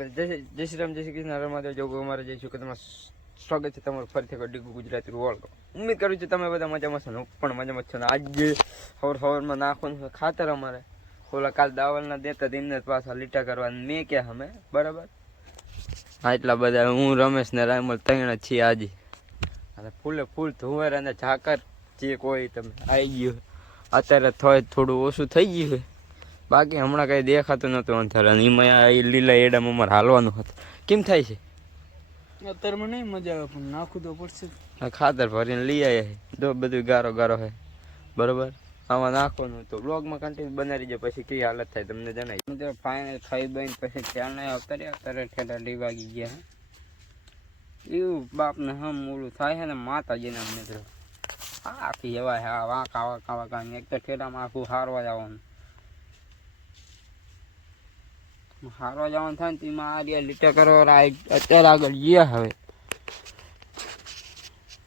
જય શ્રી રામ, જય શ્રી કૃષ્ણ, રમાદેવ જોગો અમારે જય શ્રી કૃષ્ણ. સ્વાગત છે તમારું ફરીથી એક ડીગુ ગુજરાતી વર્લ્ડ. ઉમ્મીદ કરું છું તમે બધા મજામાં છો ને, હું પણ મજામાં છું. આજે સવારમાં નાખવાનું ખાતર અમારે ઓલા કાલ દાવલના દેતા તેમને પાછા લીટા કરવા મેં ક્યાં અમે બરાબર. હા એટલા બધા હું રમેશ ને રાયમલ ત્રણ જ છીએ આજે. અને ફૂલે ફૂલ ધુવેર અને ઝાકર જે કોઈ તમે આવી ગયું. અત્યારે થોડું ઓછું થઈ ગયું છે, બાકી હમણાં કઈ દેખાતું નતું અંધારા. એમાં લીલા એડામાં અમારે હાલવાનું હતું. કેમ થાય છે અત્યારમાં નહીં મજા આવે પણ નાખવું તો પડશે. ખાતર ભરીને લઈ આવ્યા જો બધું ગારો ગારો છે બરોબર. આમાં નાખવાનું તો બ્લોગમાં કન્ટિન્યુ બનાવી જાય, પછી કઈ હાલત થાય તમને જણાવી. મિત્રો ફાઇનલ ખાઈ બહીને પછી ત્યાં નહીં અત્યારે ઠેડા ડી વાગી ગયા એવું બાપને હમ ઓલું થાય છે ને માતાજીના મિત્રો. આખી જવાય હા વાંકા વાંકા વાંકા એક તો ઠેડામાં આખું હારવા જવાનું. હારવા જવાનું થાય ને તેમાં આ રહ્યા લીટા કરવા અત્યારે આગળ ગયા હવે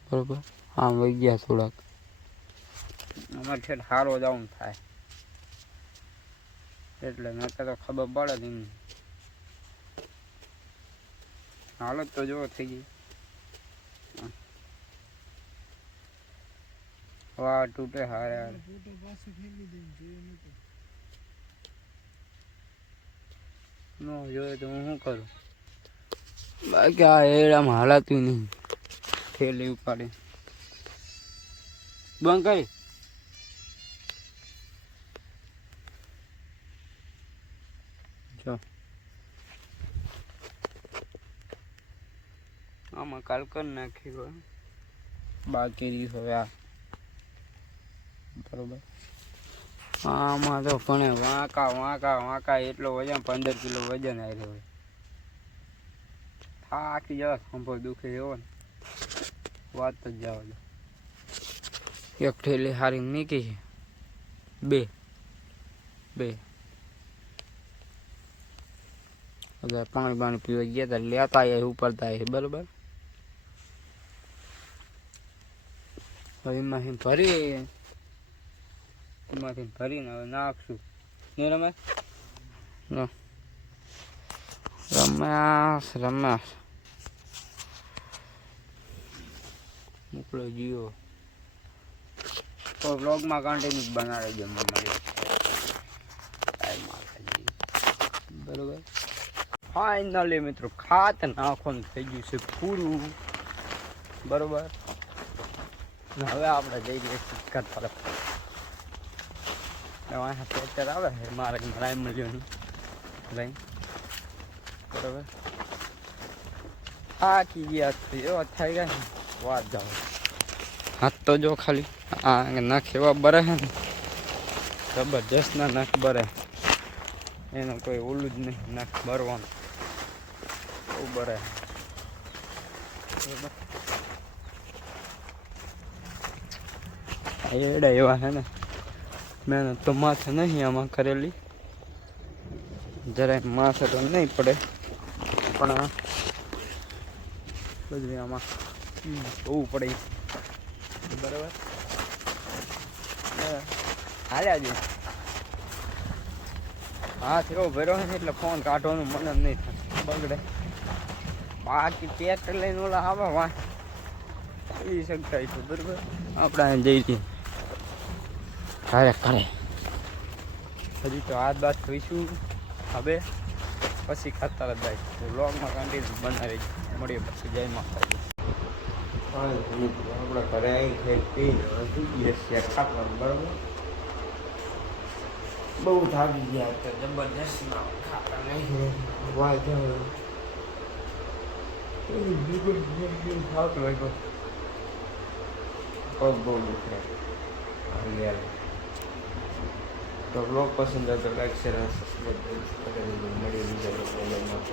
બરોબર. આમ વહી ગયા થોડાક અમારે ઠેઠ હારવા જવાનું થાય એટલે મેં તો ખબર પડે જ એમ. હાલત તો જોવો થઈ ગઈ. વાહ તૂટે હારે હારે ન જોયે તો હું શું કરું. બાકી આ એડામાં હાલાતું નહીં. થેલી ઉપાડી બંધ કરી જો આમાં કાલ કરી નાખી હોય બાકી હવે આ બરોબર. આમાં તો ઘણે વાંકા વાંકા વાંકા એટલો વજન 15 કિલો વજન આવી હોય. થાકી જવા સંભવ દુખે એવો ને વાત જ જવા દો. એક ઠેલી હારી નીકળી છે બે અગર પાણી પીવા ગયા હતા લેતા ઉપરતા બરોબર. હવે એમાંથી ભરીને હવે નાખશું ને રમેશ. રમેશ મોકલો જીઓ તો બ્લોગમાં કન્ટિન્યુ બનાવે છે બરોબર. ફાઇનલી મિત્રો ખાતર નાખવાનું થઈ ગયું છે પૂરું બરોબર. હવે આપણે જઈ રહીએ ઘર તરફ. ટ્રેક્ટર આવે છે મારે રાય મળ્યું લઈ બરોબર. થાકી ગયા એવા થઈ ગયા વાત જાવ. હાથ તો જો ખાલી આ નખ એવા બરે છે ને જબરજસ્ત ના નખ બરે. એનું કોઈ ઓલું જ નહીં નખ બરવાનું બહુ બરે બરોબર. એડા એવા છે ને મહેનત તો માથે નહીં આમાં કરેલી. જરાય માથે તો નહીં પડે પણ બધું આમાં જોવું પડે બરાબર. હાલ્યા જ હાથ એવો ભર્યો છે ને એટલે ફોન કાઢવાનું મન જ નહીં થાય બગડે. બાકી ટ્રેક્ટર લઈને ઓલા આવે વાહ એ શકતા છે બરાબર. આપણે અહીં જઈ છીએ તારે કરે હજી તો હાથ બાદ થઈશું હવે પછી ખાતર જ જાય. વ્લોગમાં કન્ટિન્યુ બનાવી મળીએ પછી જય માતાજી. આપણા ઘરે અહીં ખાઈ ખાવાનું બરાબર. બહુ થાકી ગયા તો જબરદસ્ત ના ખાતા નહીં વાય થાતું હોય પગ બહુ દુખે. તો બ્લોગ પસંદ આવે તો લાઈક શેર અને સબસ્ક્રાઈબ કરી મળીએ બીજા બ્લોગમાં.